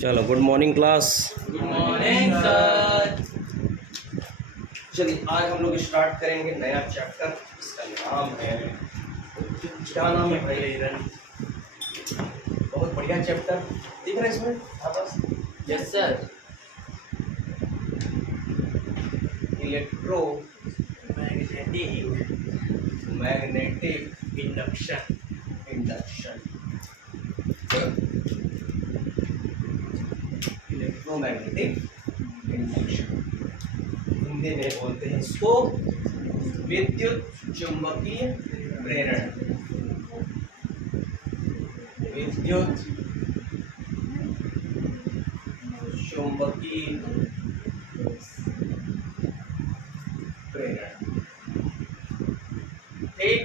चलो good morning class. Good morning sir. चलिए आज हम लोग स्टार्ट करेंगे नया चैप्टर। इसका नाम है, क्या नाम है भाई? बहुत बढ़िया चैप्टर दिख रहा है इसमें। हाँ बस yes sir. Electro magnetic magnetic induction. Induction. Electromagnetic induction Hindi में बोलते हैं इसको विद्युत चुंबकीय प्रेरण। विद्युत चुंबकीय प्रेरण। एक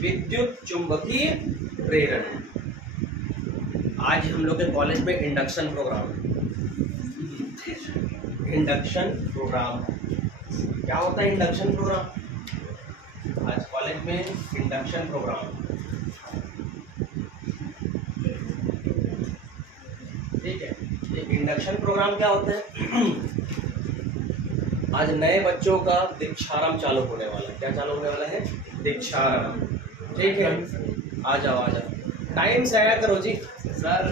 विद्युत चुंबकीय प्रेरण। आज हम लोग के कॉलेज में इंडक्शन प्रोग्राम क्या होता है इंडक्शन प्रोग्राम? आज कॉलेज में इंडक्शन प्रोग्राम, ठीक है। ये इंडक्शन प्रोग्राम क्या होता है? आज नए बच्चों का दीक्षारंभ चालू होने वाला है। क्या चालू होने वाला है? दीक्षारंभ, ठीक है। आ जाओ टाइम से आया करो जी। सर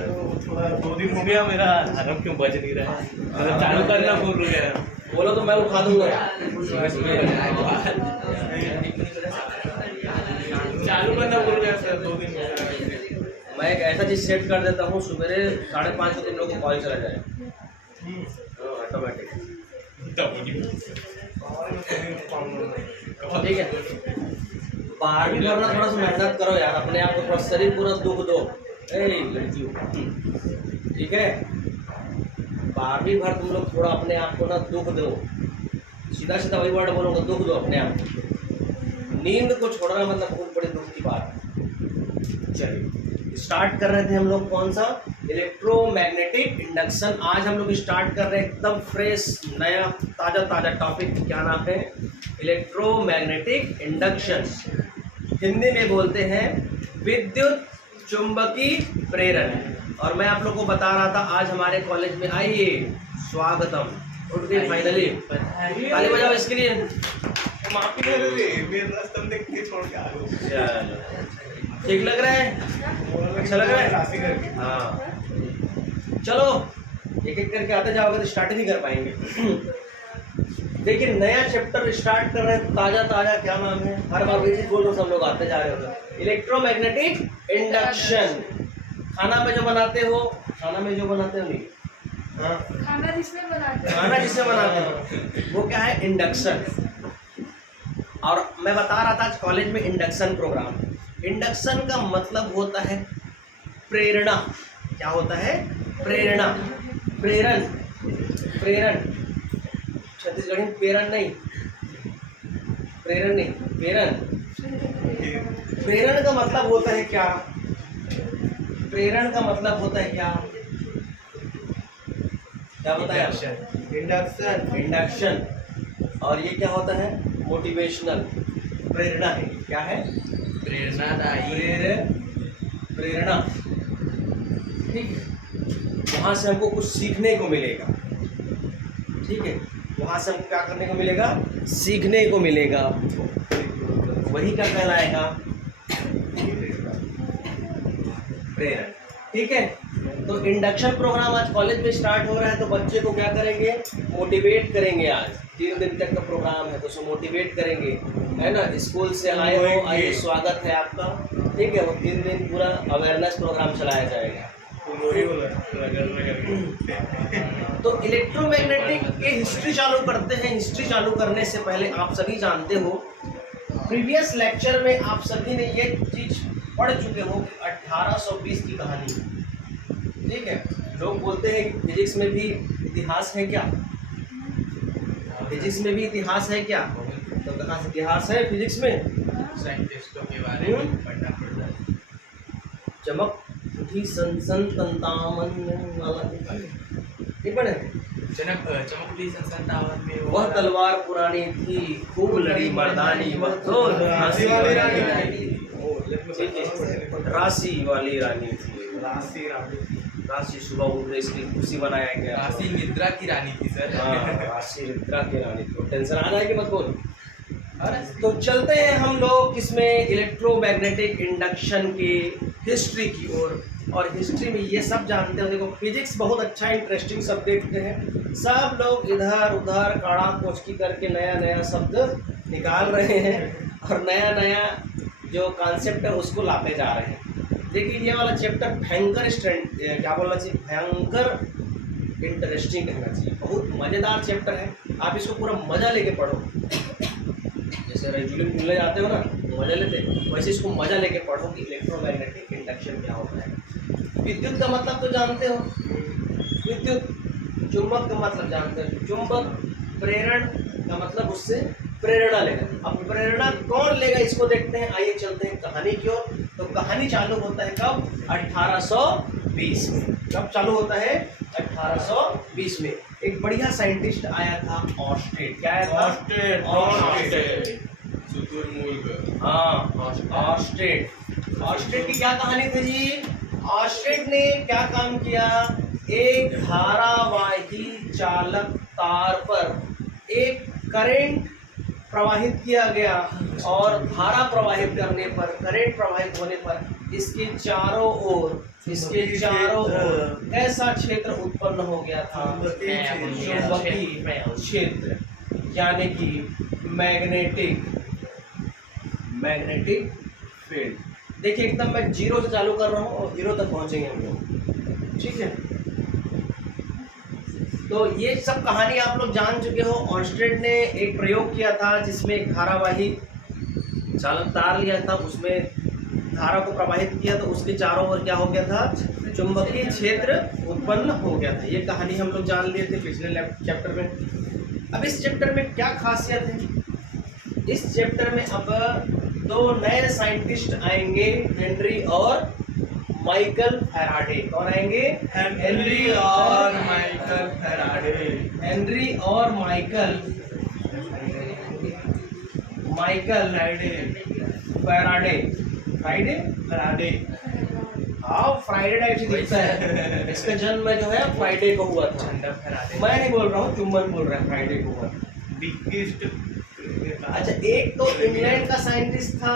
थोड़ा 2 दिन हो गया, मेरा अलार्म क्यों बज नहीं रहा है? चालू करना भूल गया। बोलो तो मैं उठा दूंगा। चालू करना भूल गया सर, 2 दिन हो गया। मैं एक ऐसा चीज सेट कर देता हूँ, सवेरे 5:30 को तुम लोग को कॉल चला जाए ऑटोमेटिक, ठीक है। 12वीं भरना थोड़ा सा मेहनत करो यार, अपने आप को थोड़ा शरीर पूरा दुख दो। लड़कियों, ठीक है। 12वीं भर तुम लोग थोड़ा अपने आप को ना दुख दो। सीधा सीधा वही वर्ड बोलूँगा, दुख दो अपने आप को। नींद को छोड़ना मतलब बहुत बड़ी दुख की बात है। चलिए स्टार्ट कर रहे थे हम लोग कौन सा? Electromagnetic induction. आज हम लोग स्टार्ट कर रहे हैं एकदम फ्रेश नया ताज़ा टॉपिक। क्या नाम है? Electromagnetic induction. हिंदी में बोलते हैं विद्युत चुंबकीय प्रेरण। और मैं आप लोग को बता रहा था आज हमारे कॉलेज में आइए, स्वागतम। उठ गई फाइनली, ताली बजाओ इसके लिए। माफी दे दे, मेरे रास्ते में देख के छोड़ के आ गया। ठीक लग रहा है? अच्छा लग रहा है? हाँ चलो एक एक करके आते जाओगे तो स्टार्ट नहीं कर पाएंगे। देखिए नया चैप्टर स्टार्ट कर रहे हैं, ताज़ा। क्या नाम है? हर बार बेसिक बोल रहे हो, सब लोग आते जा रहे हो। Electromagnetic induction. खाना में जो बनाते हो नहीं, हाँ खाना जिसमें बनाते हो वो क्या है? इंडक्शन। और मैं बता रहा था आज कॉलेज में इंडक्शन प्रोग्राम। इंडक्शन का मतलब होता है प्रेरणा। क्या होता है? प्रेरणा, प्रेरण। छत्तीसगढ़ी में प्रेरण नहीं, प्रेरण का मतलब होता है क्या? प्रेरण का मतलब होता है क्या बताया? इंडक्शन। और ये क्या होता है? मोटिवेशनल। प्रेरणा है, क्या है? प्रेरणा, ठीक है। वहाँ से हमको कुछ सीखने को मिलेगा, ठीक है। वहाँ से हमको क्या करने को मिलेगा? सीखने को मिलेगा। वही क्या कहलाएगा? प्रेरण, ठीक है। तो इंडक्शन प्रोग्राम आज कॉलेज में स्टार्ट हो रहा है, तो बच्चे को क्या करेंगे? मोटिवेट करेंगे। आज 3 दिन तक का प्रोग्राम है, तो उसको मोटिवेट करेंगे, है ना। स्कूल से आए हो, आइए, स्वागत है आपका, ठीक है। वो 3 दिन पूरा अवेयरनेस प्रोग्राम चलाया जाएगा। तो इलेक्ट्रोमैग्नेटिक के हिस्ट्री चालू करते हैं। हिस्ट्री चालू करने से पहले आप सभी जानते हो, प्रीवियस लेक्चर में आप सभी ने ये चीज पढ़ चुके हो कि 1820 की कहानी, ठीक है। लोग बोलते हैं कि फिजिक्स में भी इतिहास है क्या? फिजिक्स में भी इतिहास है क्या? तो कहाँ से इतिहास है फिजिक्स में? साइंटिस्टों के बारे में पढ़ना पड़ता है। चमक उठी सन तंतामन पढ़े? चमक उठी सन में वह तलवार पुरानी थी, खूब लड़ी मर्दानी, वह तो राशि वाली रानी थी। राशि सुबह उठ गई, इसकी खुशी मनाया गया। राशि निद्रा की रानी थी सर। हाँ, राशि निद्रा की रानी, तो टेंशन आ जाएगी मत बोल। तो चलते हैं हम लोग इसमें इलेक्ट्रोमैग्नेटिक इंडक्शन की हिस्ट्री की ओर। और हिस्ट्री में ये सब जानते हो, देखो फिजिक्स बहुत अच्छा इंटरेस्टिंग सब्जेक्ट है। सब लोग इधर उधर काड़ा कोचकी करके नया नया शब्द निकाल रहे हैं और नया नया जो कॉन्सेप्ट है उसको लाते जा रहे हैं। लेकिन ये वाला चैप्टर भयंकर क्या बोलना चाहिए, भयंकर इंटरेस्टिंग कहना चाहिए। बहुत मज़ेदार चैप्टर है, आप इसको पूरा मज़ा लेके पढ़ो। जैसे रेगुलर मिलने जाते हो ना मज़ा लेते, वैसे इसको मज़ा लेके पढ़ो कि इलेक्ट्रोमैग्नेटिक इंडक्शन क्या होता है। विद्युत का मतलब तो जानते हो, विद्युत। चुंबक का मतलब जानते हो, चुंबक। प्रेरण का मतलब उससे प्रेरणा लेगा। अब प्रेरणा कौन लेगा इसको देखते हैं, आइए चलते हैं कहानी की ओर। तो कहानी चालू होता है कब, 1820 में। कब चालू होता है, 1820 में। एक बढ़िया साइंटिस्ट आया था, ऑस्टेड। क्या आया था, ऑस्टेड। हाँ, ऑस्टेड। ऑस्टेड की क्या कहानी थी जी, ऑस्टेड ने क्या काम किया, एक धारावाही चालक तार पर एक करंट प्रवाहित किया गया और धारा प्रवाहित करने पर, करंट प्रवाहित होने पर इसके चारों ओर ऐसा क्षेत्र उत्पन्न हो गया था, चुंबकीय क्षेत्र, यानी कि मैग्नेटिक फील्ड। देखिए एकदम मैं जीरो से चालू कर रहा हूँ और हीरो तक पहुंचेंगे हम लोग, ठीक है। तो ये सब कहानी आप लोग जान चुके हो। ऑस्टेड ने एक प्रयोग किया था जिसमें एक धारावाही चालक तार लिया था, उसमें धारा को प्रवाहित किया तो उसके चारों ओर क्या हो गया था, चुंबकीय क्षेत्र उत्पन्न हो गया था। ये कहानी हम लोग जान लिए थे पिछले चैप्टर में। अब इस चैप्टर में क्या खासियत है, इस चैप्टर में अब दो नए साइंटिस्ट आएंगे, हेनरी और माइकल फैराडे। कौन आएंगे, हेनरी और माइकल फैराडे। हेनरी और माइकल फैराडे। फ्राइडे। हाँ, फ्राइडे टाइप से दिखता है। इसका जन्म जो है फ्राइडे को हुआ था। मैं नहीं बोल रहा हूँ, चुम्बन बोल रहा है, फ्राइडे को हुआ। बिगेस्ट। अच्छा, एक तो इंग्लैंड का साइंटिस्ट था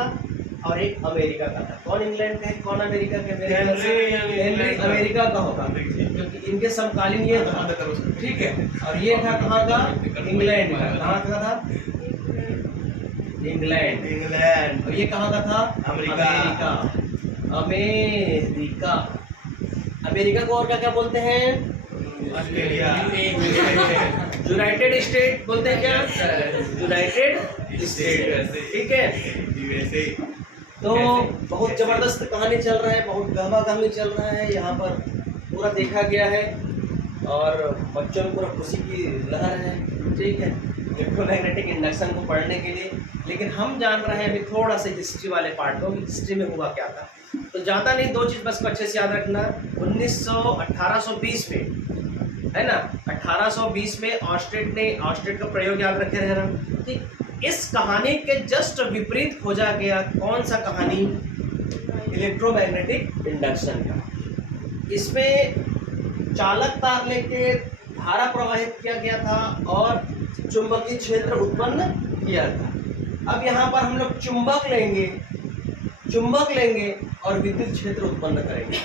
और एक अमेरिका का था। कौन इंग्लैंड का है, कौन अमेरिका के? हेनरी अमेरिका का होगा क्योंकि इनके समकालीन ये था, ठीक है। और ये था कहाँ का, इंग्लैंड का। कहाँ का था, इंग्लैंड। और ये कहाँ का था, अमेरिका को और क्या क्या बोलते हैं, ऑस्ट्रेलिया। यूनाइटेड स्टेट बोलते हैं क्या, यूनाइटेड स्टेट, ठीक है। तो बहुत जबरदस्त कहानी चल रहा है, बहुत गहमा गहमी चल रहा है, यहाँ पर पूरा देखा गया है और बच्चों में पूरा खुशी की लहर है, ठीक है, इलेक्ट्रोमैग्नेटिक इंडक्शन को पढ़ने के लिए। लेकिन हम जान रहे हैं अभी थोड़ा सा हिस्ट्री वाले पार्ट को, हिस्ट्री में हुआ क्या था। तो ज़्यादा नहीं, दो चीज़ बस को अच्छे से याद रखना। 1820 में, है ना, 1820 में ऑस्टेड का प्रयोग याद रखे रहना, ठीक। इस कहानी के जस्ट विपरीत खोजा गया कौन सा कहानी, इलेक्ट्रोमैग्नेटिक इंडक्शन का। इसमें चालक तार लेके धारा प्रवाहित किया गया था और चुंबकीय क्षेत्र उत्पन्न किया था। अब यहाँ पर हम लोग चुंबक लेंगे और विद्युत क्षेत्र उत्पन्न करेंगे।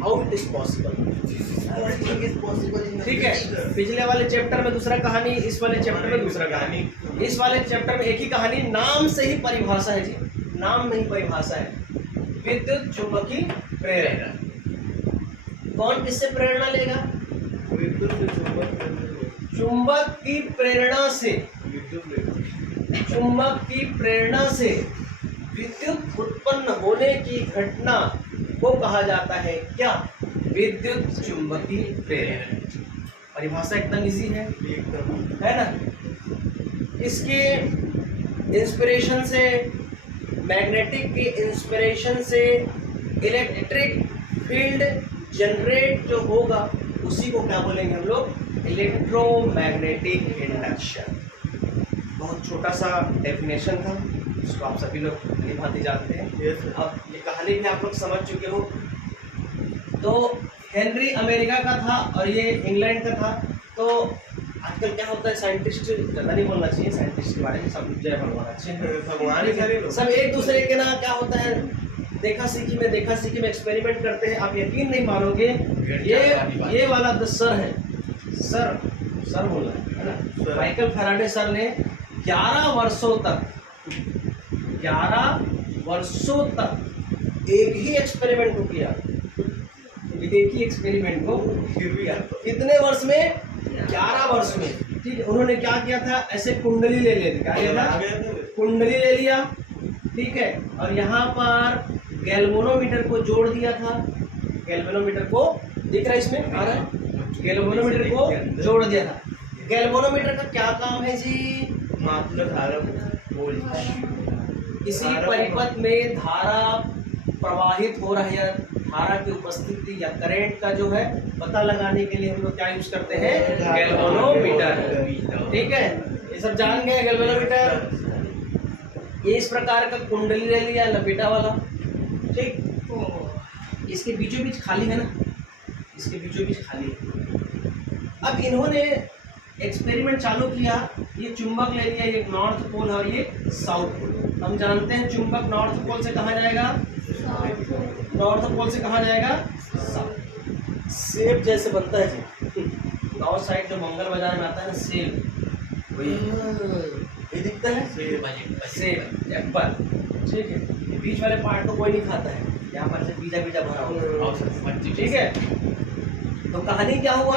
हाउ इट इज पॉसिबल, ठीक है। पिछले वाले चैप्टर में दूसरा कहानी, इस वाले चैप्टर में दूसरा कहानी। इस वाले चैप्टर में एक ही कहानी, नाम से ही परिभाषा है जी, नाम में ही परिभाषा है, विद्युत चुंबकीय प्रेरणा। कौन किससे प्रेरणा लेगा, चुंबक की प्रेरणा से, चुंबक की प्रेरणा से विद्युत उत्पन्न होने की घटना को कहा जाता है क्या, विद्युत चुंबकीय प्रेरण। परिभाषा एकदम इजी है ना। इसके इंस्पिरेशन से, मैग्नेटिक के इंस्पिरेशन से इलेक्ट्रिक फील्ड जनरेट जो होगा उसी को क्या बोलेंगे हम लोग, इलेक्ट्रोमैग्नेटिक इंडक्शन। बहुत छोटा सा डेफिनेशन था, इसको आप सभी लोग भली भांति जानते हैं। अब ये कहानी भी आप लोग समझ चुके हो। तो हेनरी अमेरिका का था और ये इंग्लैंड का था। तो आजकल क्या होता है, साइंटिस्ट ज़्यादा नहीं बोलना चाहिए, साइंटिस्ट के बारे में सब जय भगवान अच्छे भगवान ही सारे लोग। सब एक दूसरे के ना क्या होता है, देखा सीखी में एक्सपेरिमेंट करते हैं। आप यकीन नहीं मानोगे, ये वाला द सर है, सर बोला है ना, माइकल फैराडे सर ने 11 वर्षों तक एक ही एक्सपेरिमेंट को किया, एक ही एक्सपेरिमेंट को किया। कितने वर्ष में? 11 वर्ष में। ठीक है, उन्होंने क्या किया था, ऐसे कुंडली ले लिया, क्या लिया था, कुंडली ले लिया, ठीक है, और यहाँ पर गैल्वेनोमीटर को जोड़ दिया था। गैल्वेनोमीटर को दिख रहा है, इसमें आ रहा है, गैल्वेनोमीटर को जोड़ दिया था। गैल्वेनोमीटर का क्या काम है जी? मापना धारा किसी परिपथ में धारा प्रवाहित हो रहा है या धारा की उपस्थिति या करंट का जो है पता लगाने के लिए हम लोग क्या यूज करते हैं? गैल्वेनोमीटर। ठीक है, ये सब जान गए गैल्वेनोमीटर। ये इस प्रकार का कुंडली ले लिया, लपेटा वाला, ठीक, इसके बीचों बीच खाली है ना, इसके बीचों बीच खाली है। अब इन्होंने एक्सपेरिमेंट चालू किया, ये चुंबक ले लिया, ये नॉर्थ पोल और ये साउथ पोल। हम जानते हैं चुंबक नॉर्थ पोल से कहाँ जाएगा? नॉर्थ पोल से कहाँ जाएगा? साउथ। सेब जैसे बनता है जी, नॉर्थ साइड जो मंगल बाजार में आता है ना, सेब, वही ये दिखता है, सेब, एप्पल, ठीक है। ये बीच वाले पार्ट को कोई नहीं खाता है, यहाँ पर से बीजा भरा हुआ है, ठीक है। तो कहानी क्या हुआ,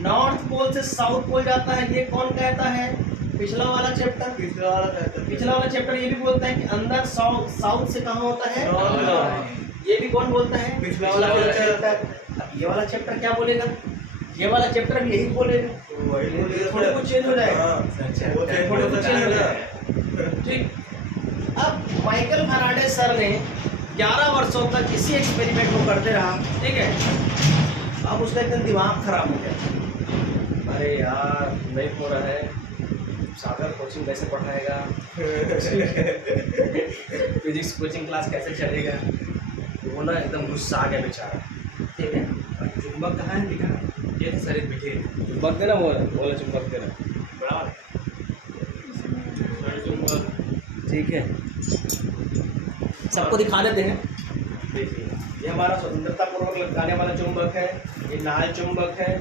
नॉर्थ पोल से साउथ पोल जाता है, ये कौन कहता है? पिछला वाला चैप्टर, पिछला वाला चैप्टर ये भी बोलता है कि अंदर साउथ से कहाँ होता है? ये भी कौन बोलता है? पिछला वाला चैप्टर। अब ये वाला चैप्टर क्या बोलेगा? ये वाला चैप्टर भी यही बोलेगा, थोड़ा कुछ चेंज हो जाएगा, थोड़ा कुछ चेंज हो जाएगा, ठीक। अब माइकल फैराडे सर ने 11 वर्षों तक इसी एक्सपेरिमेंट को करते रहा, ठीक है। अब उसका एकदम दिमाग खराब हो गया, अरे यार नहीं हो रहा है, सागर कोचिंग कैसे पढ़ाएगा, फिजिक्स कोचिंग क्लास कैसे चलेगा, तो वो ना एकदम गुस्सा आ गया बेचारा, ठीक है। और चुंबक कहाँ है, दिखा ये तो सारे बिठे, चुंबक देना, बोला चुंबक देना, बड़ा चुंबक, ठीक है। सबको दिखा देते हैं, ये हमारा स्वतंत्रता पूर्वक लगाने वाला चुंबक है, ये नाल चुंबक है,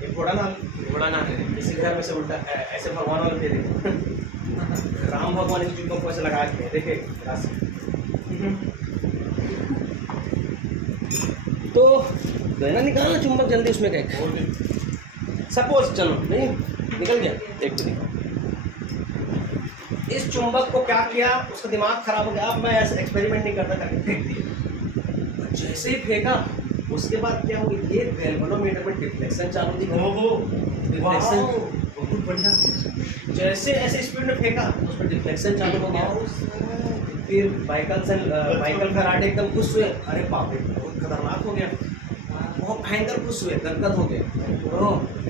ये घोड़ा नाल है, इसी घर में से उल्टा ऐसे भगवान वाले दे देते राम भगवान इस चुंबक को ऐसे लगा के देखे तो गहना निकालना चुंबक जल्दी, उसमें क्या सपोज, चलो नहीं निकल गया, एक तो इस चुंबक को क्या किया, उसका दिमाग खराब हो गया। अब मैं ऐसे एक्सपेरिमेंट नहीं करता, करके फेंक दिया। जैसे ही फेंका उसके बाद क्या हुआ, ये गैल्वेनोमीटर में डिफ्लेक्शन चालू थी, डिफ्लेक्शन बहुत बढ़िया। जैसे ऐसे स्पीड में फेंका तो उसमें डिफ्लेक्शन चालू हो गया। फिर माइकल फैराडे एकदम खुश हुए, अरे बाप रे बहुत खतरनाक हो गया, बहुत भयंकर खुश हुए, गदगद हो गए। तो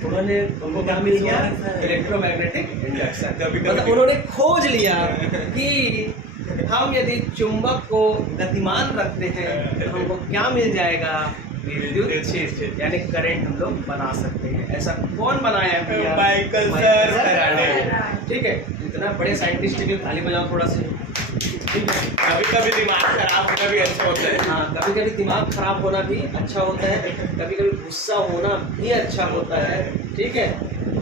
उन्होंने उनको क्या मिल गया, इलेक्ट्रोमैग्नेटिक इंडक्शन। मतलब उन्होंने खोज लिया कि हम यदि चुंबक को गतिमान रखते हैं तो हमको क्या मिल जाएगा, विद्युत क्षेत्र, यानी करंट हम लोग बना सकते हैं। ऐसा कौन बनाया भैया? माइकल सर फैराडे, ठीक है। इतना बड़े साइंटिस्ट के लिए ताली बजाओ थोड़ा सा, ठीक है। कभी कभी दिमाग खराब होना भी अच्छा होता है, हाँ, कभी कभी दिमाग खराब होना भी अच्छा होता है, कभी कभी गुस्सा होना भी अच्छा होता है, ठीक है।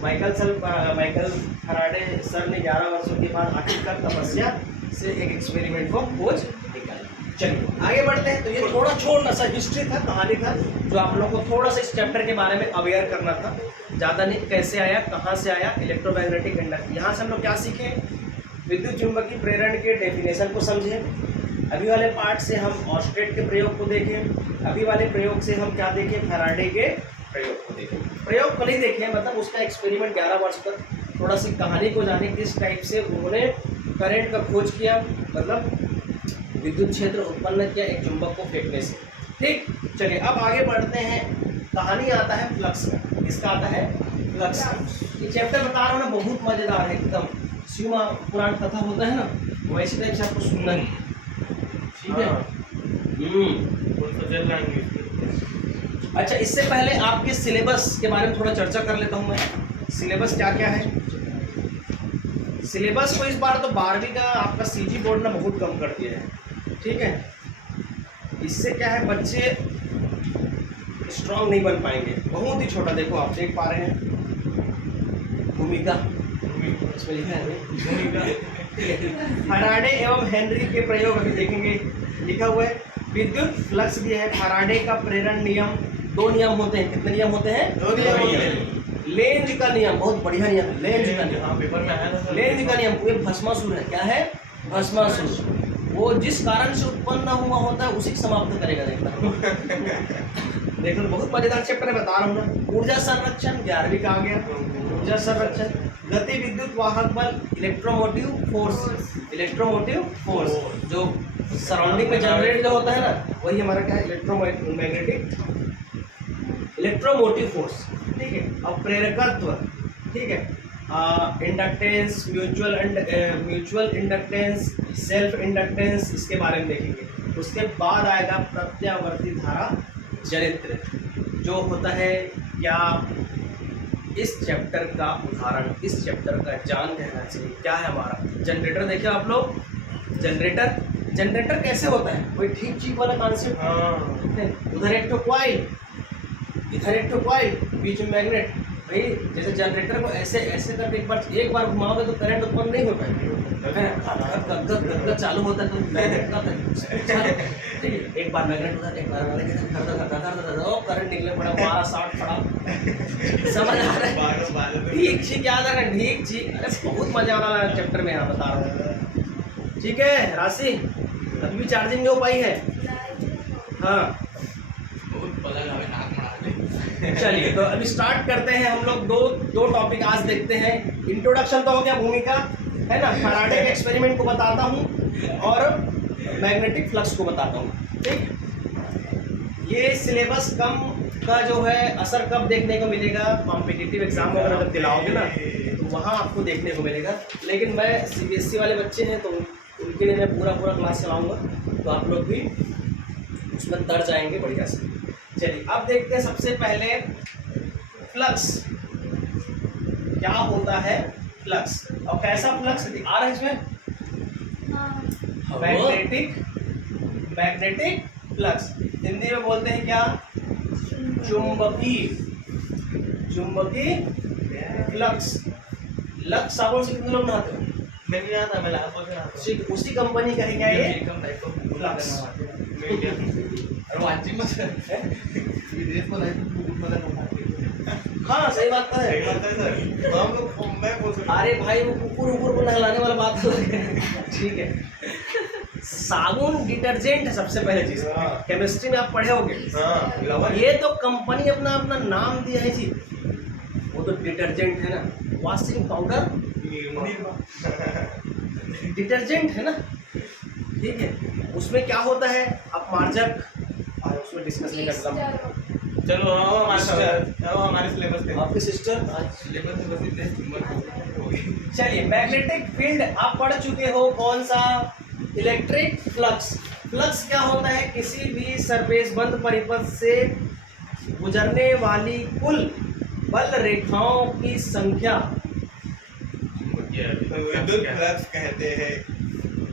माइकल फैराडे सर ने 11 वर्षों के बाद आखिरकार तपस्या से एक एक्सपेरिमेंट को खोज निकाला। चलिए आगे बढ़ते हैं। तो ये थोड़ा छोटा सा हिस्ट्री था, कहानी था, जो आप लोगों को थोड़ा सा इस चैप्टर के बारे में अवेयर करना था, ज़्यादा नहीं। कैसे आया, कहाँ से आया इलेक्ट्रोमैग्नेटिक इंडक्शन, यहाँ से हम लोग क्या सीखे, विद्युत चुंबकीय प्रेरण के डेफिनेशन को समझे। अभी वाले पार्ट से हम ऑस्टेट के प्रयोग को देखें, अभी वाले प्रयोग से हम क्या देखें, फैराडे के प्रयोग को देखें। प्रयोग को नहीं देखें, मतलब उसका एक्सपेरिमेंट 11 वर्ष तक, थोड़ा सी कहानी को जाने किस टाइप से उन्होंने करंट का खोज किया, मतलब विद्युत क्षेत्र उत्पन्न किया एक चुंबक को फेंकने से। ठीक, चलिए अब आगे बढ़ते हैं। कहानी आता है फ्लक्स का, किसका आता है, फ्लक्स का। ये चैप्टर बता रहा हूँ ना, बहुत मज़ेदार है एकदम, शिव पुराण कथा होता है ना, वैसे टाइप से आपको सुनना है, ठीक है। अच्छा, इससे पहले आपके सिलेबस के बारे में थोड़ा चर्चा कर लेता हूँ मैं। सिलेबस क्या क्या है। सिलेबस को इस बार तो 12वीं का आपका सीजी बोर्ड ने बहुत कम कर दिया है, ठीक है। इससे क्या है, बच्चे स्ट्रांग नहीं बन पाएंगे, बहुत ही छोटा। देखो आप देख पा रहे हैं भूमिका, इसमें लिखा है फैराडे एवं हेनरी के प्रयोग अभी देखेंगे, लिखा हुआ है। विद्युत फ्लक्स भी है। फैराडे का प्रेरण नियम, 2 नियम होते हैं। कितने नियम होते हैं? 2 नियम होते हैं। लेंज का नियम, बहुत बढ़िया नियम है। लेंज का नियम, हाँ, पेपर में आया था। लेंज का नियम ये भस्मासुर है। क्या है? भस्मासुर। वो जिस कारण से उत्पन्न हुआ होता है उसी को समाप्त करेगा। देखो बहुत मजेदार चैप्टर है, बता रहा हूँ ना। ऊर्जा संरक्षण 11वीं का आ गया। ऊर्जा संरक्षण, गति विद्युत वाहक बल, इलेक्ट्रोमोटिव फोर्स। इलेक्ट्रोमोटिव फोर्स जो सराउंडिंग में जनरेट जो होता है ना, वही हमारा क्या है? इलेक्ट्रोमैग्नेटिक, इलेक्ट्रोमोटिव फोर्स, ठीक है। अब प्रेरकत्व, ठीक है। Inductance, mutual inductance, self inductance, इसके बारे में देखेंगे। उसके बाद आएगा प्रत्यावर्ती धारा चरित्र, जो होता है क्या इस चैप्टर का उदाहरण, इस चैप्टर का जान कहना चाहिए। क्या है हमारा जनरेटर? देखिए आप लोग, जनरेटर, जनरेटर कैसे होता है? कोई ठीक चीज वाला कॉन्सेप्ट। हाँ, उधर एक तो कॉइल, इधर एक तो कॉइल, बीच में मैग्नेट। भाई जैसे जनरेटर को ऐसे ऐसे करके एक बार घुमाओगे तो करंट उत्पन्न नहीं हो पाएगा। चालू होता है तो मैग्नेट का एक बार मैग्नेट उधर, एक बार करंट निकले पड़ा 12 60 पड़ा। समझ आ रहा है? ठीक चीज याद रखना, ठीक चीज। अरे बहुत मजा वाला चैप्टर में यहाँ बता रहा हूँ, ठीक है। राशि अभी भी चार्जिंग नहीं हो पाई है। हाँ चलिए, तो अभी स्टार्ट करते हैं हम लोग। दो टॉपिक आज देखते हैं। इंट्रोडक्शन तो हो गया, भूमिका है ना, फैराडे के एक्सपेरिमेंट को बताता हूँ और मैग्नेटिक फ्लक्स को बताता हूँ, ठीक। ये सिलेबस कम का जो है असर कब देखने को मिलेगा? कॉम्पिटिटिव एग्जाम वगैरह जब दिलाओगे ना, तो वहाँ आपको देखने को मिलेगा। लेकिन मैं CBSE वाले बच्चे हैं तो उनके लिए मैं पूरा क्लास चलाऊँगा, तो आप लोग भी उसमें तर जाएंगे बढ़िया से। चलिए अब देखते हैं सबसे पहले फ्लक्स क्या होता है। फ्लक्स और कैसा फ्लक्स आ रहा है इसमें? मैग्नेटिक फ्लक्स, हिंदी में बोलते हैं क्या? चुंबकीय फ्लक्स। लक्स साबुन से कितने लोग नहाते हो? नहीं आता, मैं लास्ट से आता हूँ। उसी कंपनी का है क्या ये? फ्लक्स। हाँ सही बात तो है। अरे भाई वो कुकुर को नहलाने वाला बात अलग है, ठीक है। साबुन डिटर्जेंट है सबसे पहले चीज। केमिस्ट्री में आप पढ़े होंगे। ये तो कंपनी अपना नाम दिया है जी, वो तो डिटर्जेंट है ना। वॉशिंग पाउडर डिटर्जेंट है ना, ठीक है। उसमें क्या होता है? अपमार्जक, उसमें डिस्कस नहीं करता। चलो हमारे सिलेबस पे आपके सिस्टर सिलेबस में बस। चलिए, मैग्नेटिक फील्ड आप पढ़ चुके हो। कौन सा? Electric flux. फ्लक्स क्या होता है? किसी भी सरफेस बंद परिपथ से गुजरने वाली कुल बल रेखाओं की संख्या। विद्युत फ्लक्स कहते हैं,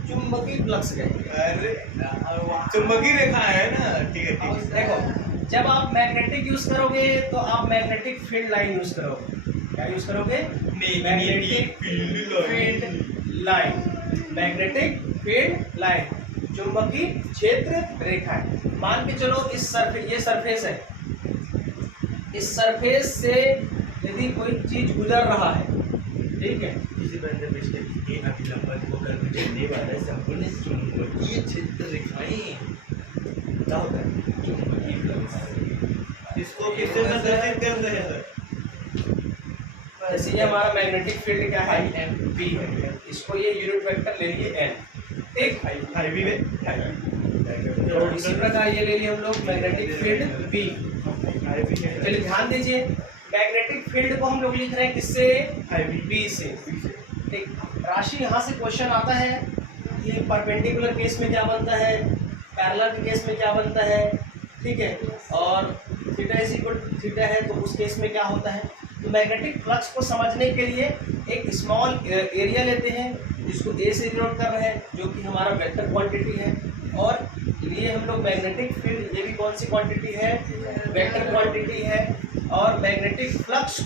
चुंबकीय फ्लक्स कहते हैं। अरे चुंबकीय रेखा है ना, ठीक है। देखो, जब आप मैग्नेटिक यूज करोगे तो आप मैग्नेटिक फील्ड लाइन यूज करोगे। क्या यूज करोगे? Magnetic field line. Magnetic field line, चुंबकीय क्षेत्र रेखा। मान के चलो ये सरफेस है, इस सरफेस से यदि कोई चीज गुजर रहा है, ठीक है। इसी बंदे पे ये अभिलंबन को कर देने वाला संपूर्ण चुंबकीय क्षेत्र रेखाएं क्या होता है? चुंबकीय फ्लक्स। इसको किससे संदर्भित करते हैं सर? जैसे ये हमारा मैग्नेटिक फील्ड क्या है? B है। इसको ये यूनिट वेक्टर ले लिए N, ठीक। हाईवी में तो इसी प्रकार ये ले लिए हम लोग मैग्नेटिक फील्ड B। चलिए ध्यान दीजिए, मैग्नेटिक फील्ड को हम लोग लिख रहे हैं किससे? B से, ठीक। राशि यहाँ से क्वेश्चन आता है कि परपेंडिकुलर केस में क्या बनता है, पैरेलल के केस में क्या बनता है, ठीक है। और theta is equal to theta है तो उस केस में क्या होता है, तो मैग्नेटिक फ्लक्स को समझने के लिए एक स्मॉल एरिया लेते हैं जिसको ए से डिनोट कर रहे हैं, जो कि हमारा वेक्टर क्वांटिटी है, और ये हम लोग मैग्नेटिक फील्ड, ये भी कौन सी क्वांटिटी है, वेक्टर क्वांटिटी है, और मैग्नेटिक फ्लक्स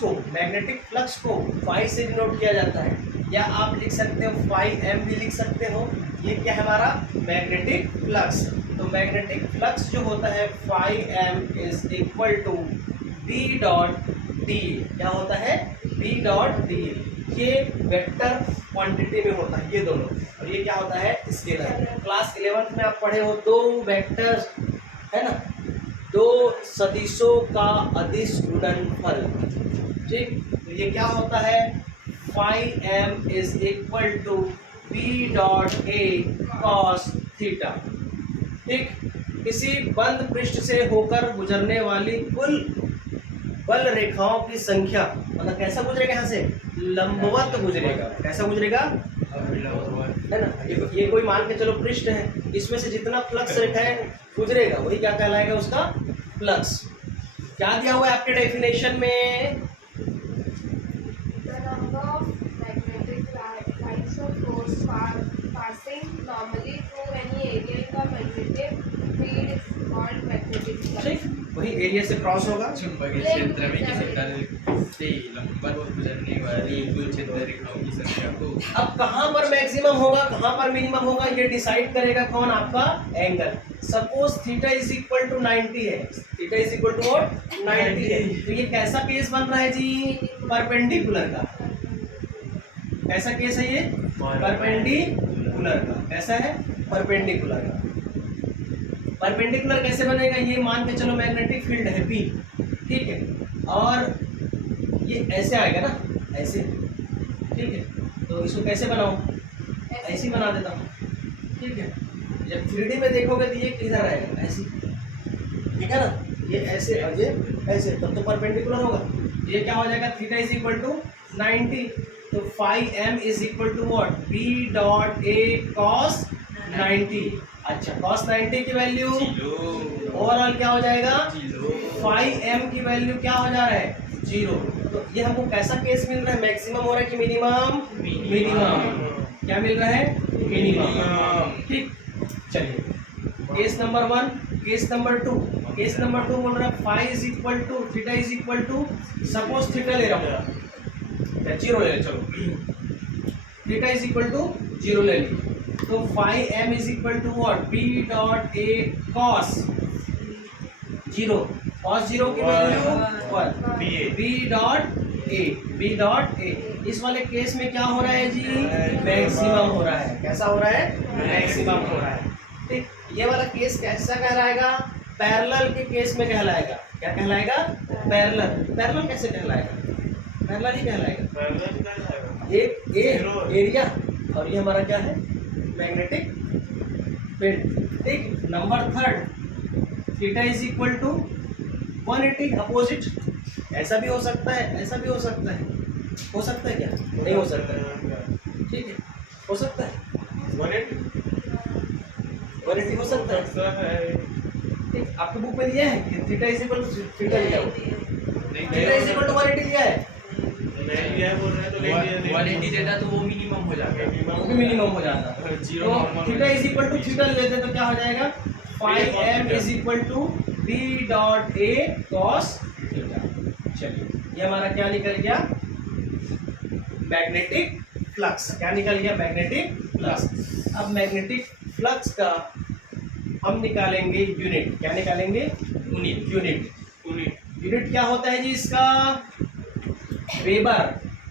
को फाई से डिनोट किया जाता है, या आप लिख सकते हो फाई एम भी लिख सकते हो। ये क्या है हमारा मैग्नेटिक फ्लक्स। तो मैग्नेटिक फ्लक्स जो होता है phi M is equal to B dot D, क्या होता है, बी डॉट डी। ये वेक्टर क्वांटिटी में होता है ये दोनों, और ये क्या होता है, स्केलर। क्लास 11th में आप पढ़े हो दो वेक्टर्स है ना, दो सदिशों का अदिश गुणनफल, ठीक। तो ये क्या होता है, phi M is equal to B dot A cos theta, ठीक। किसी बंद पृष्ठ से होकर गुजरने वाली कुल बल रेखाओं की संख्या, मतलब कैसा गुजरेगा, यहाँ से लंबवत गुजरेगा, कैसा गुजरेगा, है ना। ये कोई मान के चलो पृष्ठ है, इसमें से जितना फ्लक्स रेखाएं गुजरेगा वही क्या कहलाएगा, उसका फ्लक्स। क्या दिया हुआ है आपके डेफिनेशन में, ठीक, वही एरिया से क्रॉस होगा। चुंबकीय क्षेत्र में किसी तल से लंबवत गुजरने वाली कुल क्षेत्र रेखाओं की संख्या को, अब कहाँ पर मैक्सिमम होगा, कहाँ पर मिनिमम होगा, ये डिसाइड करेगा कौन, आपका angle. Suppose theta is equal to 90 है, थीटा इज इक्वल टू 90 है, तो ये कैसा केस बन रहा है जी, परपेंडिकुलर का। कैसा केस है ये, परपेंडिकुलर का। कैसा है, परपेंडिकुलर का। परपेंडिकुलर कैसे बनेगा, ये मान के चलो मैग्नेटिक फील्ड है P, ठीक है, और ये ऐसे आएगा ना, ऐसे, ठीक है। तो इसको कैसे बनाऊं, ऐसे ही बना देता हूँ, ठीक है। जब 3D में देखोगे तो ये किधर आएगा, ऐसे, ठीक है ना, ये ऐसे और ये ऐसे, तब तो परपेंडिकुलर होगा। ये क्या हो जाएगा, थीटा इज इक्वल टू 90, तो phi M is equal to what, B dot A cos 90। अच्छा, cos 90 की वैल्यू ओवरऑल क्या हो जाएगा, फाई एम की वैल्यू क्या हो जा रहा है, 0। तो ये हमको कैसा केस मिल रहा है, मैक्सिमम हो रहा है कि मिनिमम, मिनिमम। क्या मिल रहा है, मिनिमम, ठीक। चलिए case number 1, case number 2। Case number 2 बोल रहा है phi is equal to theta is equal to, suppose theta ले रहा हूँ, 0 ले, चलो थीटा इज इक्वल टू 0 ले ली, तो phi M is equal to what, B dot A cos 0, cos 0 की वैल्यू 1, बी डॉट ए। इस वाले केस में क्या हो रहा है जी, मैक्सिमम हो रहा है। कैसा हो रहा है, मैक्सिमम हो रहा है, ठीक। ये वाला केस कैसा कहलाएगा, पैरेलल के केस में कहलाएगा। क्या कहलाएगा, पैरेलल। पैरेलल कैसे कहलाएगा, पैरेलल ही कहलाएगा। एक एरिया और ये हमारा क्या है, मैग्नेटिक फील्ड, ठीक। Number 3, theta is equal to 180 opposite. ऐसा भी हो सकता है, ऐसा भी हो सकता है, हो सकता है क्या, नहीं हो सकता है, ठीक है, हो सकता है 180 हो सकता है, ठीक। आपकी बुक में दिया है कि theta is equal to theta लिया हो, थीटा इज इक्वल टू 180 लिया है, बोल रहे तो 180 देता तो वो मिनिमम हो जाता, वो भी मिनिमम हो जाता। तो theta is equal to theta लेते तो क्या हो जाएगा, phi M is equal to B dot A cos theta. चलिए ये हमारा क्या निकल गया, मैग्नेटिक फ्लक्स। क्या निकल गया, मैग्नेटिक फ्लक्स। अब मैग्नेटिक फ्लक्स का हम निकालेंगे यूनिट। क्या निकालेंगे, यूनिट क्या होता है जी इसका, वेबर।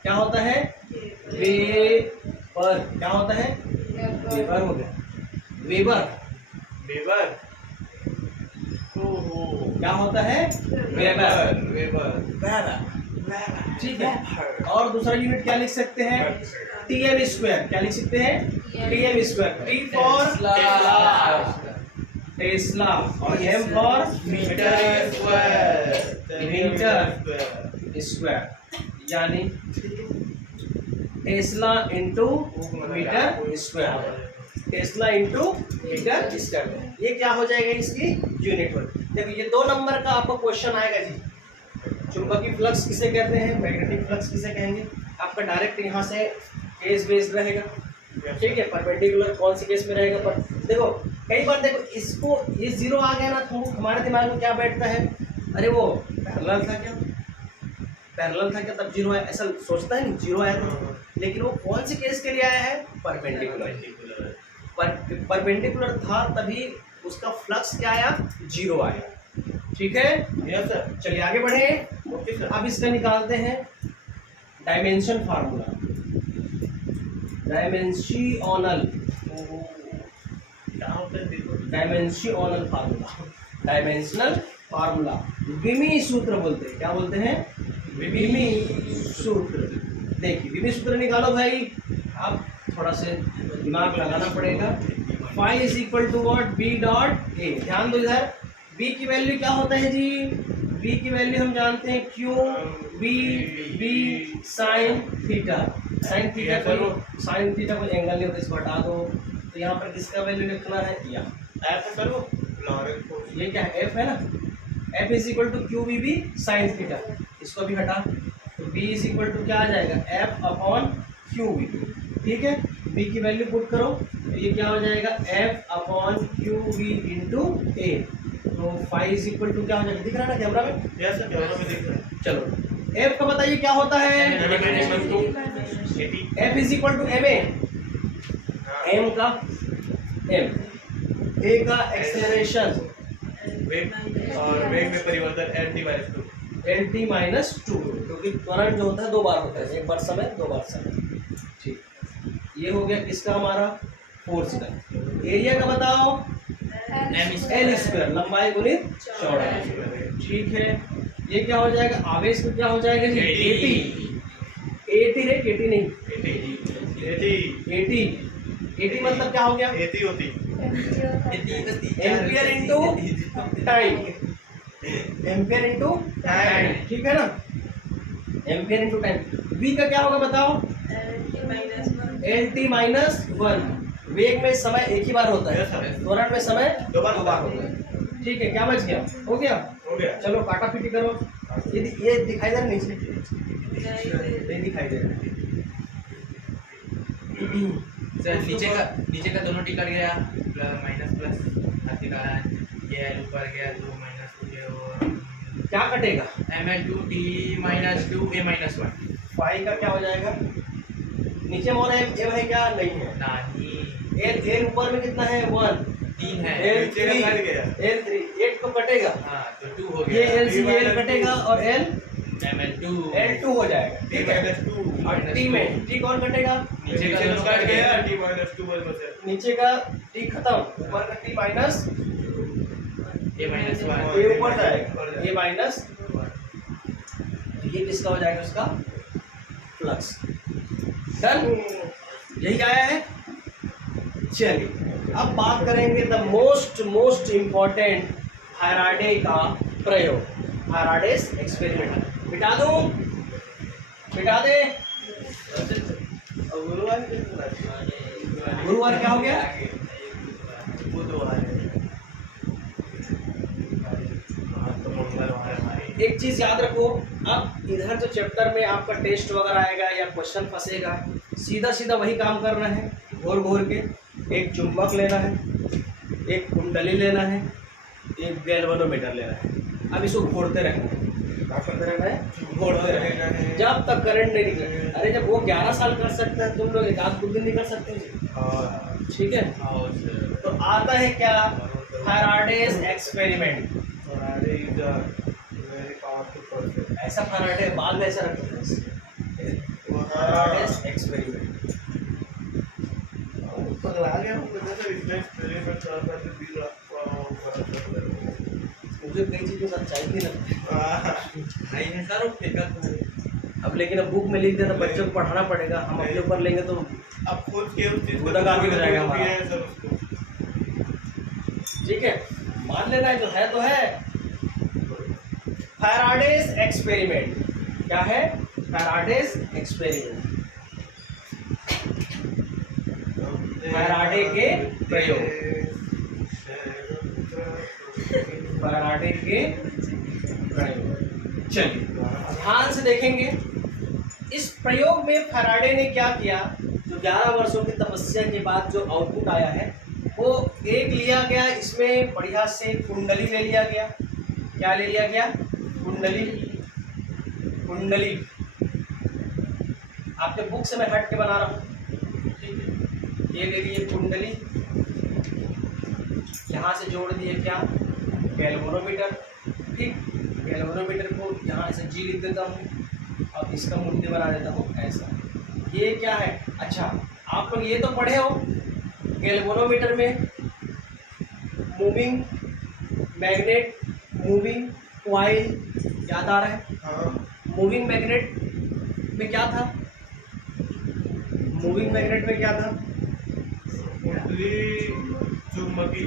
क्या होता है, वेबर। क्या होता है, वेबर हो गया, वेबर क्या होता है, वेबर, ठीक है। और दूसरा यूनिट क्या लिख सकते हैं, टीएम स्क्वायर। क्या लिख सकते हैं, TM square. T for tesla और एम फॉर मीटर स्क्वायर, यानी tesla into metre square, tesla into metre square. ये क्या हो जाएगा, इसकी यूनिट हो। देखो ये 2 नंबर का आपको क्वेश्चन आएगा जी, चुंबकीय फ्लक्स किसे कहते हैं, मैग्नेटिक फ्लक्स किसे कहेंगे, आपका डायरेक्ट यहाँ से केस बेस्ड रहेगा, ठीक है। परपेंडिकुलर कौन सी केस में रहेगा, पर देखो कई बार देखो इसको ये 0 आ गया ना तो हमारे दिमाग में क्या बैठता है, अरे वो पैरेलल था क्या, पैरेलल था क्या तब 0 आया, ऐसा सोचता है नहीं, 0 आया था, लेकिन वो कौन सी केस के लिए आया है, परपेंडिकुलर। परपेंडिकुलर था तभी उसका फ्लक्स क्या आया, 0 आया, ठीक है। Yes sir. चलिए आगे बढ़े। Okay sir. अब इसका निकालते हैं डायमेंशन फार्मूला, डायमेंशियोनल, क्या होता है देखो। डायमेंशियोनल फार्मूला, डायमेंशनल फार्मूला, विमी सूत्र बोलते हैं, क्या बोलते हैं, विमी सूत्र। देखिए विमी सूत्र निकालो भाई, अब थोड़ा से दिमाग लगाना पड़ेगा। Phi is equal to what, B dot A, ध्यान दो इधर, बी की वैल्यू क्या होता है जी, बी की वैल्यू हम जानते हैं Q B B sine theta, sine theta कोई एंगल नहीं होता, इसको हटा दो, तो यहाँ पर किसका वैल्यू लिखना है, या ऐसा करो लॉरेंट फोर्स। ये क्या है, एफ है ना, F is equal to Q B B sine theta, इसको भी हटा, तो बी इज इक्वल टू क्या आ जाएगा, एफ अपॉन क्यू बी, ठीक है। बी की वैल्यू पुट करो तो ये क्या हो जाएगा, F upon Q B into A, तो फाई इज इक्वल टू क्या हो जाएगा, दिख रहा है ना कैमरा में, यस सर, कैमरा में दिख रहा है। चलो एफ का बताइए क्या होता है, F is equal to M A, M का एम, ए का एक्सेलरेशन, वेग और वेग में परिवर्तन LT/2। L T minus two, क्योंकि त्वरण जो होता है 2 बार होता है, 1 बार समय 2 बार समय, ठीक। ये हो गया किसका, हमारा फोर्स का। एरिया का बताओ, एल स्क्वायर, लंबाई गुणित चौड़ाई, ठीक है। ये क्या हो जाएगा, आवेश में क्या हो जाएगा जी, एटी रे, केटी नहीं, एटी मतलब क्या हो गया, एटी होती ampere into time, ampere into time, ठीक है ना, एम्पियर इंटू टाइम। वी का क्या होगा बताओ, एल टी माइनस 1, वेग में समय एक ही बार होता है, त्वरण में समय 2 बार होता है, ठीक है। क्या बच गया, हो गया, हो गया। चलो काटा पीटी करो, ये दिखाई दे रहा नीचे, नहीं दिखाई दे रहा, सर नीचे का दोनों टिकट गया, माइनस प्लस आगे का ये ऊपर गया तो माइनस ये और क्या कटेगा, ml2 t minus 2 a minus 1 फाई का क्या हो जाएगा, नीचे मोर है ए भाई क्या नहीं है, नहीं एल ऊपर में कितना है 1, 3 है एल नीचे का कट गया। एल 3 1 तो कटेगा, हाँ तो 2 हो ये गया एल सी एल कटेगा और एल ml2 एल 2 हो जाएगा, ठीक है। T/2 और टी में टी कौन कटेगा, नीचे का नीचे दोनों कट कट गया गया T/2 बचा। नीचे का टी खत्म, ऊपर का टी माइनस, a माइनस 1 ये ऊपर जाएगा, ये माइनस, ये किसका हो जाएगा, उसका फ्लक्स, डन, यही आया है। चलिए अब बात करेंगे द मोस्ट इम्पोर्टेंट फैराडे का प्रयोग, फैराडेस एक्सपेरिमेंट, मिटा दूं, मिटा दे, गुरुवार क्या हो गया, एक चीज याद रखो, अब इधर जो चैप्टर में आपका टेस्ट वगैरह आएगा या क्वेश्चन फंसेगा, सीधा सीधा वही काम करना है, घोर घोर के, एक चुंबक लेना है, एक कुंडली लेना है, एक गैल्वेनोमीटर लेना है, अब इसको घोरते रहना है, क्या करते रहना है, घोरते रहना है, जब तक करंट नहीं निकले। अरे जब वो 11 साल कर सकते हैं, तुम लोग 1 दिन नहीं कर सकते जी, ठीक है। तो आता है क्या, फैराडेस एक्सपेरिमेंट, ऐसा फैराडे बाद में ऐसा रखते हैं, फैराडेस एक्सपेरिमेंट, मुझे कई चीज़ों का सच्चाई नहीं लगती, नहीं है सर फेंका तो अब लेकिन अब बुक में लिख दिया तो बच्चों को पढ़ाना पड़ेगा, हम अपने ऊपर लेंगे तो अब खुद के उस चीज को खुद आगे हो जाएगा हमारा। है सर उसको। ठीक है, मान लेना है, जो है तो है। फैराडेस एक्सपेरिमेंट क्या है, फैराडेस एक्सपेरिमेंट, फैराडे के प्रयोग, फैराडे के प्रयोग। चलिए ध्यान से देखेंगे इस प्रयोग में फैराडे ने क्या किया। जो 11 वर्षों की तपस्या के बाद जो आउटपुट आया है वो एक लिया गया, इसमें बढ़िया से कुंडली ले लिया गया। क्या ले लिया गया? कुंडली। कुंडली आपके बुक से मैं हट के बना रहा हूँ, ठीक है। ये ले लिए कुंडली, यहाँ से जोड़ दिए क्या? गैल्वेनोमीटर। ठीक, गैल्वेनोमीटर को यहाँ ऐसे जी लिख देता हूँ और इसका मुंडी बना देता हूँ ऐसा। ये क्या है? अच्छा आप लोग ये तो पढ़े हो गैल्वेनोमीटर में मूविंग मैग्नेट, मूविंग कॉइल, याद आ रहा है? हाँ। मूविंग मैग्नेट में क्या था? मूविंग मैग्नेट में क्या था? कुंडली चुंबकी।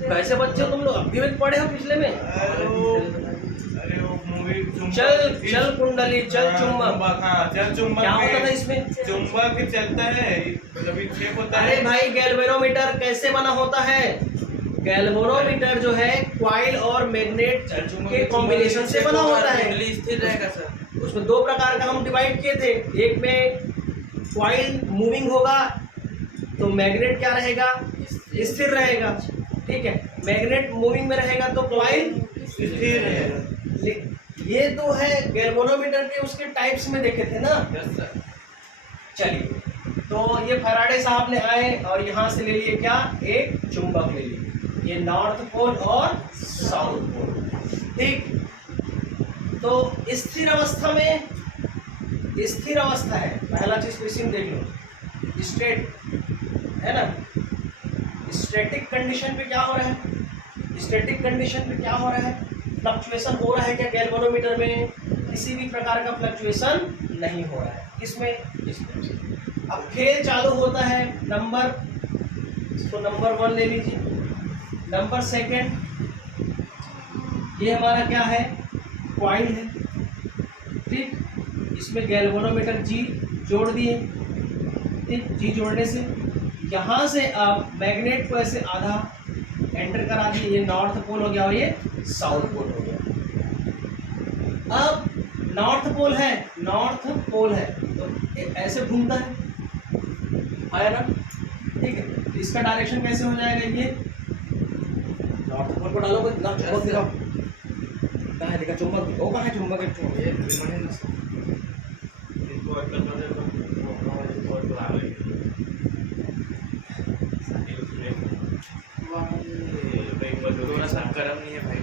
कैसे बच्चे हो तुम लोग? अभी भी पढ़े हो पिछले में? अरे वो मूवी चल कुंडली, चल चुंबक। हाँ, चल चुंबक। क्या होता था इसमें? चुंबक चलता है, मतलब छेप होता है। अरे भाई गैल्वेनोमीटर कैसे बना होता है? गैल्वेनोमीटर जो है कॉइल और मैग्नेट के कॉम्बिनेशन से बना होता है। कुंडली स्थिर रहेगा सर। उसमें दो प्रकार का हम डिवाइड किए थे। एक में कॉइल मूविंग होगा तो मैग्नेट क्या रहेगा? स्थिर रहेगा। ठीक है, मैग्नेट मूविंग में रहेगा तो कॉइल स्थिर रहेगा। ये तो है गैल्वेनोमीटर के उसके टाइप्स में देखे थे ना। Yes sir. चलिए, तो ये फैराडे साहब ने आए और यहाँ से ले लिए क्या? एक चुंबक ले लिए। ये नॉर्थ पोल और साउथ पोल। ठीक, तो स्थिर अवस्था में, स्थिर अवस्था है पहला चीज क्वेश्चन देख लो। स्टेट है ना, स्टैटिक कंडीशन पे क्या हो रहा है? स्टैटिक कंडीशन पे क्या हो रहा है? फ्लक्चुएशन हो रहा है क्या? गैल्वेनोमीटर में किसी भी प्रकार का फ्लक्चुएशन नहीं हो रहा है। इसमें अब खेल चालू होता है। नंबर, इसको नंबर 1 ले लीजिए। नंबर सेकंड, ये हमारा क्या है? कॉइल है। ठीक, इसमें गैल्वेनोमीटर जी जोड़ दिए। ठीक, जी जोड़ने से यहाँ से आप मैग्नेट को ऐसे आधा एंटर करा दिए। ये नॉर्थ पोल हो गया और ये साउथ पोल हो गया। अब नॉर्थ पोल है, नॉर्थ पोल है तो ऐसे घूमता है, आया ना? ठीक है, तो इसका डायरेक्शन कैसे हो जाएगा? ये नॉर्थ पोल को डालोगे ना, चुंबक दिखाओ। कहाँ है? देखा चुंबक, वो कहाँ है चुंबक? एक चुंबक ये रिमाइंड सर। इसको अटल कर दे थोड़ा सा गर्म नहीं है भाई।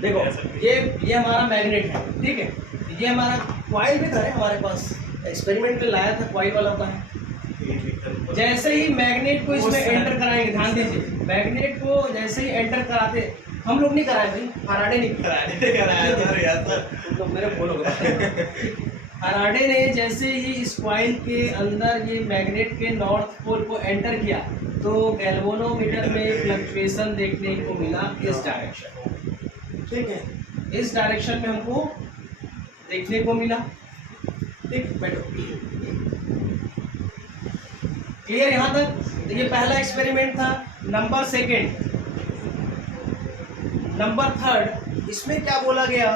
देखो ये हमारा मैग्नेट है। ठीक है, ये हमारा कॉइल भी था हमारे पास, एक्सपेरिमेंट में लाया था कॉइल वाला होता है। जैसे ही मैग्नेट को इसमें एंटर कराएंगे, ध्यान दीजिए, मैग्नेट को जैसे ही एंटर कराते, हम लोग नहीं कराए भाई, फैराडे नहीं कराया। तुम लोग मेरे बोलोगे। फैराडे ने जैसे ही इस कॉइल के अंदर ये मैग्नेट के नॉर्थ पोल को एंटर किया तो गैल्वेनोमीटर में फ्लक्चुएशन देखने को मिला इस डायरेक्शन। ठीक है, इस डायरेक्शन में हमको देखने को मिला। ठीक, बैठो। क्लियर यहाँ तक? तो ये पहला एक्सपेरिमेंट था। नंबर सेकंड, नंबर थर्ड, इसमें क्या बोला गया?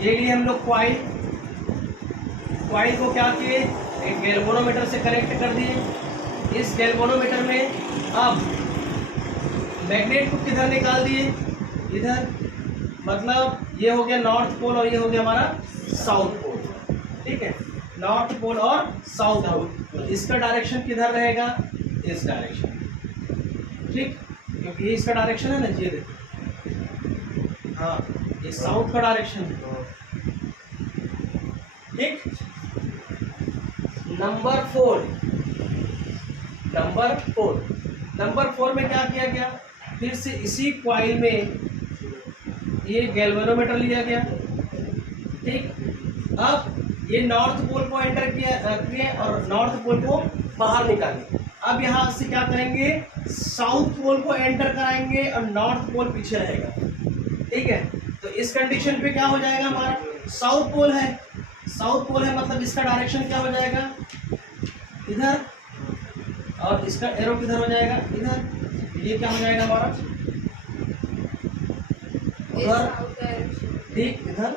ये लिए हम लोग कॉइल, कॉइल को क्या किए? एक गैल्वेनोमीटर से कनेक्ट कर दिए। इस गैल्वेनोमीटर में अब मैग्नेट को किधर निकाल दिए? इधर, मतलब ये हो गया नॉर्थ पोल और ये हो गया हमारा साउथ पोल। ठीक है, नॉर्थ पोल और साउथ पोल। इसका डायरेक्शन किधर रहेगा? इस डायरेक्शन। ठीक, क्योंकि ये इसका डायरेक्शन है ना, ये देखो, हाँ ये साउथ का डायरेक्शन है। ठीक, नंबर 4, नंबर 4 में क्या किया गया? फिर से इसी कॉइल में ये गैल्वेनोमीटर लिया गया। ठीक, अब ये नॉर्थ पोल को एंटर किया और नॉर्थ पोल को बाहर निकाले। अब यहाँ से क्या करेंगे? साउथ पोल को एंटर कराएंगे और नॉर्थ पोल पीछे रहेगा। ठीक है, तो इस कंडीशन पे क्या हो जाएगा? हमारा साउथ पोल है, साउथ पोल है मतलब इसका डायरेक्शन क्या हो जाएगा? इधर, और इसका एरो किधर हो जाएगा? इधर। ये क्या हो जाएगा हमारा, उधर ठीक, इधर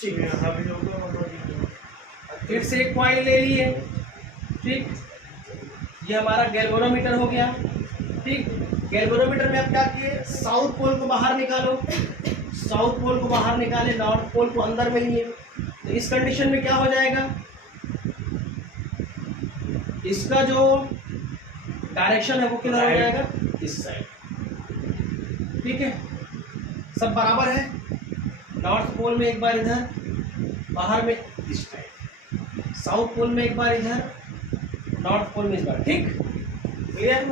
ठीक, यहाँ भी होगा। फिर से एक कॉइल ले लिए, ठीक, ये हमारा गैल्वेनोमीटर हो गया। ठीक, गैल्वेनोमीटर में आप क्या किए, साउथ पोल को बाहर निकालो, साउथ पोल को बाहर निकाले, नॉर्थ पोल को अंदर में लिए। तो इस कंडीशन में क्या हो जाएगा, इसका जो डायरेक्शन है वो किधर हो जाएगा, इस साइड। ठीक है, सब बराबर है। नॉर्थ पोल में एक बार इधर, बाहर में इस साइड, साउथ पोल में एक बार इधर, नॉर्थ पोल में इस बार। ठीक, क्लियर।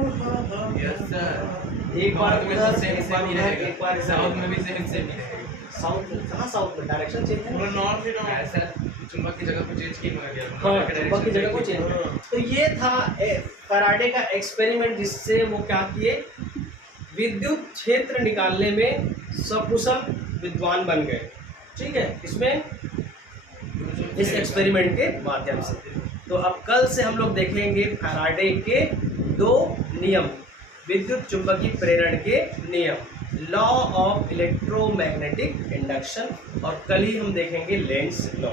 Yes sir. एक बार में उधर, सेम एक बार सेम ही उधर, रहेगा, एक बार इधर। साउथ में भी सेम सेम ही रहेगा। साउथ में कहाँ, साउथ में डायरेक्शन चेंज है। पूरा नॉर्थ ही नॉर्थ। ऐसा चुंबक की जगह को चेंज की मगर यार हाँ, चुंबक की जगह को चेंज। तो ये था फैराडे का एक्सपेरिमेंट, जिससे वो क्या किए, विद्युत क्षेत्र निकालने में सकुशल विद्वान बन गए। ठीक है, इसमें इस एक्सपेरिमेंट के माध्यम से। तो अब कल से हम लोग देखेंगे फैराडे के 2 नियम, विद्युत चुंबकीय प्रेरण के नियम, लॉ ऑफ इलेक्ट्रोमैग्नेटिक इंडक्शन, और कल ही हम देखेंगे लेंस लॉ।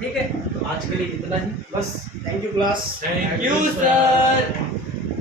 ठीक है, तो आज के लिए इतना ही बस। Thank you class. Thank you sir.